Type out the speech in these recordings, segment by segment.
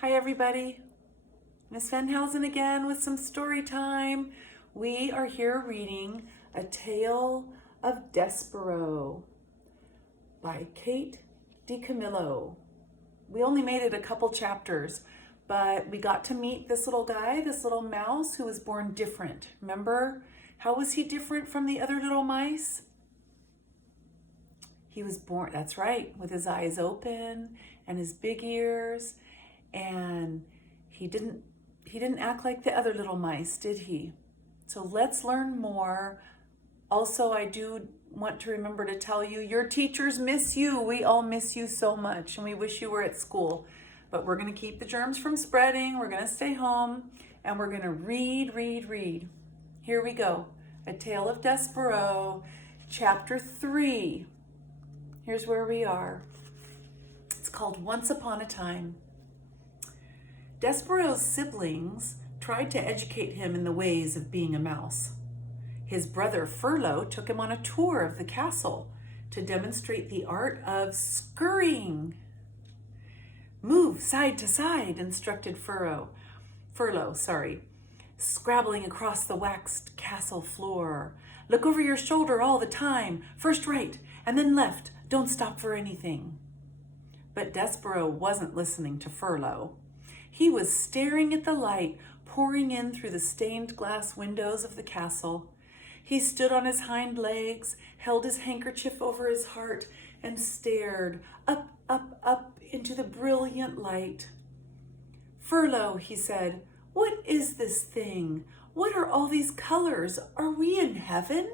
Hi everybody, Miss Venhausen again with some story time. We are here reading A Tale of Despereaux by Kate DiCamillo. We only made it a couple chapters, but we got to meet this little guy, this little mouse who was born different. Remember, how was he different from the other little mice? He was born, that's right, with his eyes open and his big ears, and he didn't act like the other little mice, did he? So let's learn more. Also, I do want to remember to tell you, your teachers miss you. We all miss you so much, and we wish you were at school. But we're going to keep the germs from spreading. We're going to stay home, and we're going to read. Here we go. A Tale of Despereaux, Chapter 3. Here's where we are. It's called Once Upon a Time. Despereaux's siblings tried to educate him in the ways of being a mouse. His brother Furlough took him on a tour of the castle to demonstrate the art of scurrying. Move side to side, instructed Furlough, scrabbling across the waxed castle floor. Look over your shoulder all the time, first right and then left. Don't stop for anything. But Despereaux wasn't listening to Furlough. He was staring at the light pouring in through the stained glass windows of the castle. He stood on his hind legs, held his handkerchief over his heart, and stared up into the brilliant light. Furlough, he said, what is this thing? What are all these colors? Are we in heaven?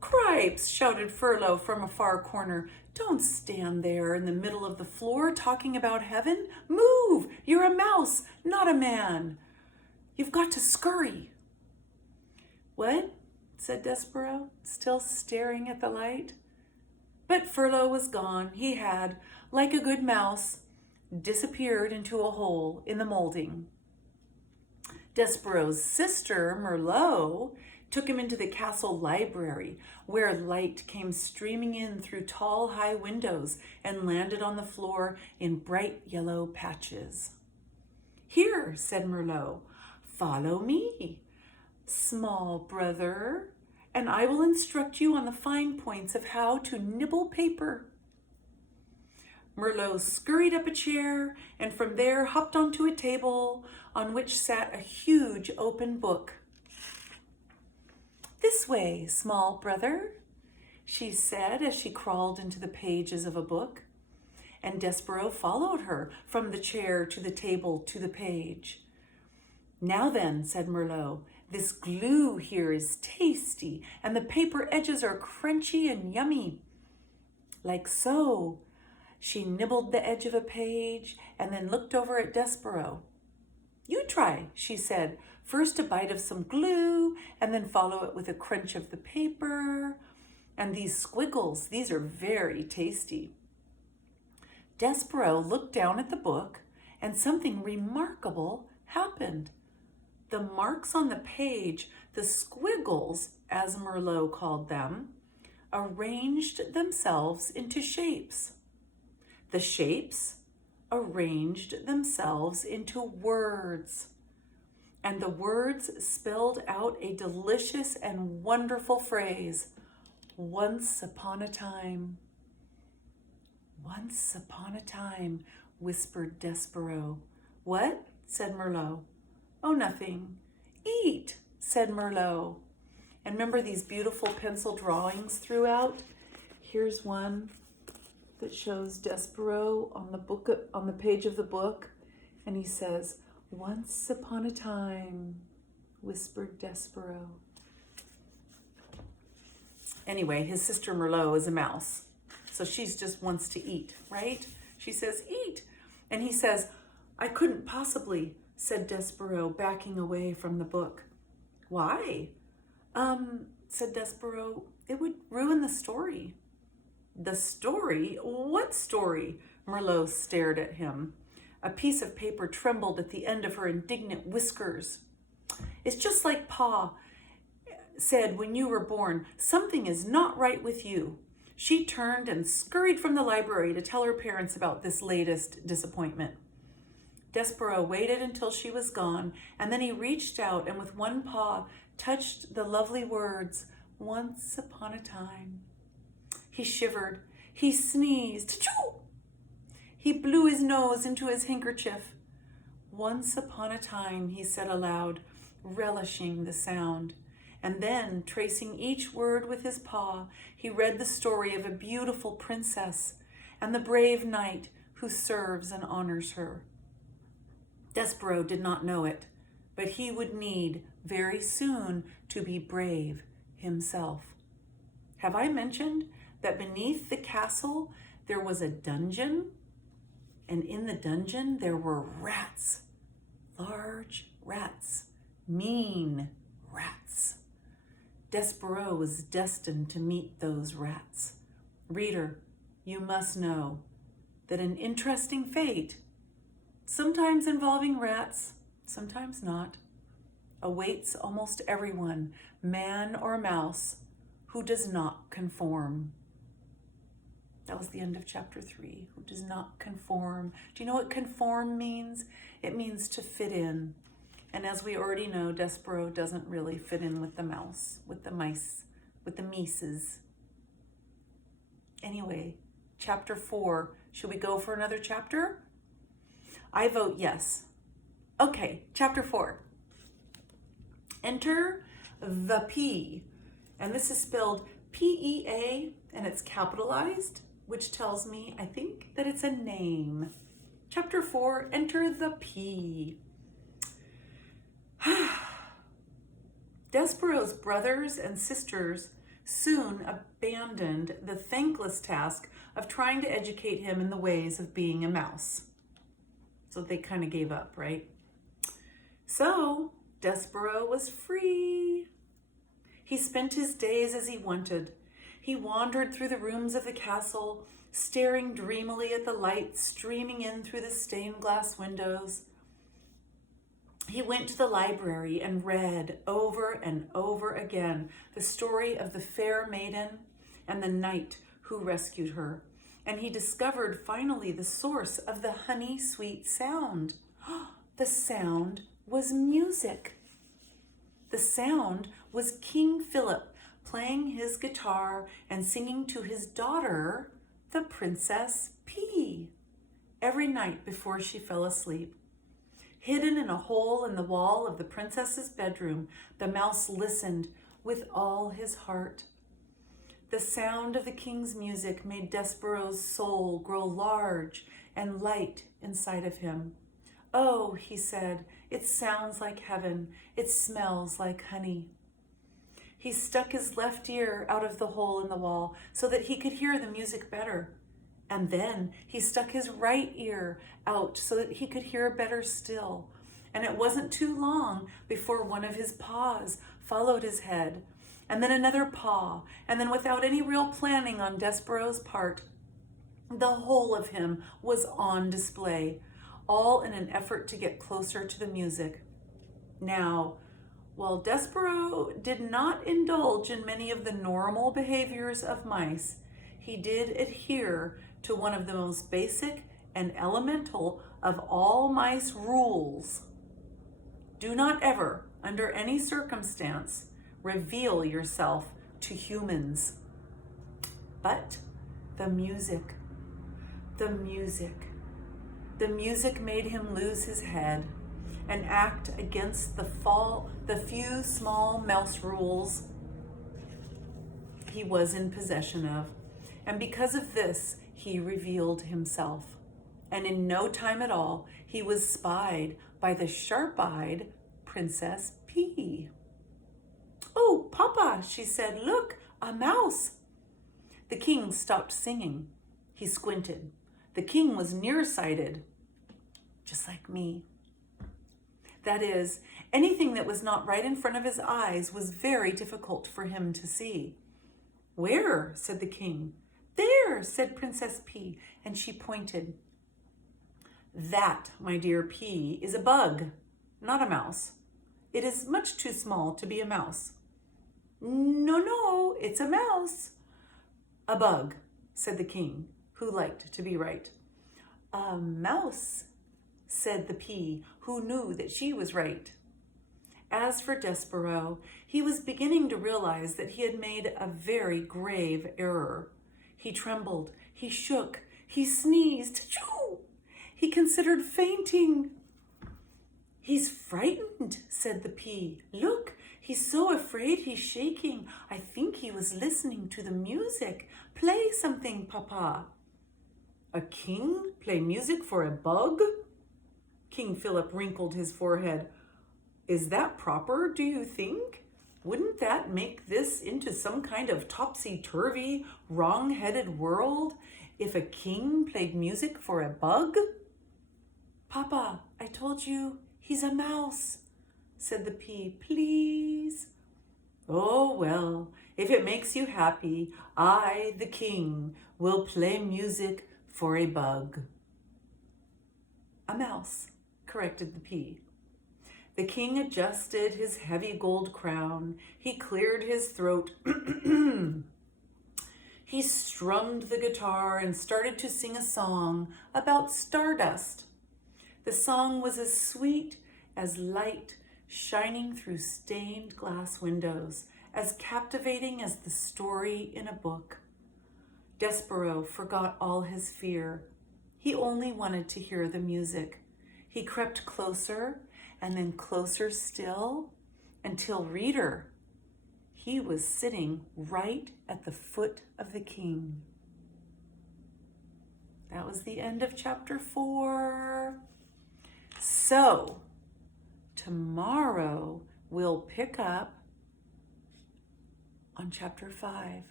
Cripes, shouted Furlough from a far corner. Don't stand there in the middle of the floor talking about heaven. Move! You're a mouse, not a man. You've got to scurry. What? Said Despereaux, still staring at the light. But Furlough was gone. He had, like a good mouse, disappeared into a hole in the molding. Despereaux's sister, Merlot, took him into the castle library, where light came streaming in through tall, high windows and landed on the floor in bright yellow patches. Here, said Merlot, follow me, small brother, and I will instruct you on the fine points of how to nibble paper. Merlot scurried up a chair and from there hopped onto a table on which sat a huge open book. This way, small brother, she said as she crawled into the pages of a book, and Despereaux followed her from the chair to the table to the page. Now then, said Merlot, this glue here is tasty, and the paper edges are crunchy and yummy. Like so. She nibbled the edge of a page and then looked over at Despereaux. You try, she said. First a bite of some glue, and then follow it with a crunch of the paper. And these squiggles, these are very tasty. Despereaux looked down at the book, and something remarkable happened. The marks on the page, the squiggles, as Merlot called them, arranged themselves into shapes. The shapes arranged themselves into words. And the words spelled out a delicious and wonderful phrase. Once upon a time. Once upon a time, whispered Despereaux. What? Said Merlot. Oh, nothing. Eat, said Merlot. And remember these beautiful pencil drawings throughout? Here's one that shows Despereaux on the page of the book, and he says, once upon a time, whispered Despereaux. Anyway, his sister Merlot is a mouse, so she just wants to eat, right? She says, eat. And he says, I couldn't possibly, said Despereaux, backing away from the book. Why? Said Despereaux, it would ruin the story. The story? What story? Merlot stared at him. A piece of paper trembled at the end of her indignant whiskers. It's just like Pa said when you were born, something is not right with you. She turned and scurried from the library to tell her parents about this latest disappointment. Despereaux waited until she was gone, and then he reached out and with one paw touched the lovely words, "Once upon a time." He shivered. He sneezed. Achoo! He blew his nose into his handkerchief. "Once upon a time," he said aloud, relishing the sound. And then, tracing each word with his paw, he read the story of a beautiful princess and the brave knight who serves and honors her. Despereaux did not know it, but he would need very soon to be brave himself. Have I mentioned that beneath the castle there was a dungeon? And in the dungeon there were rats, large rats, mean rats. Despereaux was destined to meet those rats. Reader, you must know that an interesting fate, sometimes involving rats, sometimes not, awaits almost everyone, man or mouse, who does not conform. That was the end of chapter 3. Who does not conform. Do you know what conform means? It means to fit in. And as we already know, Despereaux doesn't really fit in with the mouse, with the mice, with the mices. Anyway, chapter 4. Should we go for another chapter? I vote yes. Okay, chapter 4. Enter the P. And this is spelled P-E-A, and it's capitalized, which tells me, I think, that it's a name. Chapter 4, Enter the P. Despereaux's brothers and sisters soon abandoned the thankless task of trying to educate him in the ways of being a mouse. So they kind of gave up, right? So Despereaux was free. He spent his days as he wanted. He wandered through the rooms of the castle, staring dreamily at the light streaming in through the stained glass windows. He went to the library and read over and over again the story of the fair maiden and the knight who rescued her. And he discovered finally the source of the honey-sweet sound. The sound was music. The sound was King Philip playing his guitar and singing to his daughter, the Princess P, every night before she fell asleep. Hidden in a hole in the wall of the princess's bedroom, the mouse listened with all his heart. The sound of the king's music made Despereaux's soul grow large and light inside of him. "Oh," he said, "it sounds like heaven. It smells like honey." He stuck his left ear out of the hole in the wall so that he could hear the music better. And then he stuck his right ear out so that he could hear better still. And it wasn't too long before one of his paws followed his head, and then another paw, and then without any real planning on Despereaux's part, the whole of him was on display, all in an effort to get closer to the music. Now, while Despereaux did not indulge in many of the normal behaviors of mice, he did adhere to one of the most basic and elemental of all mice rules. Do not ever, under any circumstance, reveal yourself to humans. But the music made him lose his head and act against the few small mouse rules he was in possession of. And because of this, he revealed himself. And in no time at all, he was spied by the sharp-eyed Princess P. "Oh, Papa," she said, "look, a mouse." The king stopped singing. He squinted. The king was nearsighted, just like me. That is, anything that was not right in front of his eyes was very difficult for him to see. "Where?" said the king. "There," said Princess P, and she pointed. "That, my dear P, is a bug, not a mouse. It is much too small to be a mouse." No, it's a mouse." "A bug," said the king, who liked to be right. "A mouse," said the pea, who knew that she was right. As for Despereaux, he was beginning to realize that he had made a very grave error. He trembled, he shook, he sneezed. Achoo! He considered fainting. He's frightened, said the pea. Look, he's so afraid he's shaking. I think he was listening to the music. Play something, Papa. A king play music for a bug? King Philip wrinkled his forehead. Is that proper, do you think? Wouldn't that make this into some kind of topsy-turvy, wrong-headed world if a king played music for a bug? Papa, I told you he's a mouse, said the pea. Please. Oh, well, if it makes you happy, I, the king, will play music for a bug. A mouse, corrected the pea. The king adjusted his heavy gold crown. He cleared his throat. He strummed the guitar and started to sing a song about stardust. The song was as sweet as light shining through stained glass windows, as captivating as the story in a book. Despereaux forgot all his fear. He only wanted to hear the music. He crept closer and then closer still until, reader, he was sitting right at the foot of the king. That was the end of chapter 4. So, tomorrow we'll pick up on chapter 5.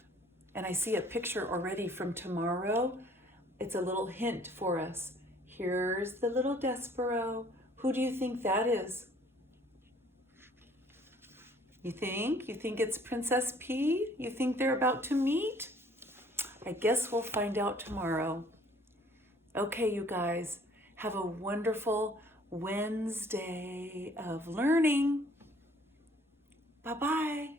And I see a picture already from tomorrow. It's a little hint for us. Here's the little Despereaux. Who do you think that is? You think? You think it's Princess P? You think they're about to meet? I guess we'll find out tomorrow. Okay, you guys, have a wonderful Wednesday of learning. Bye-bye.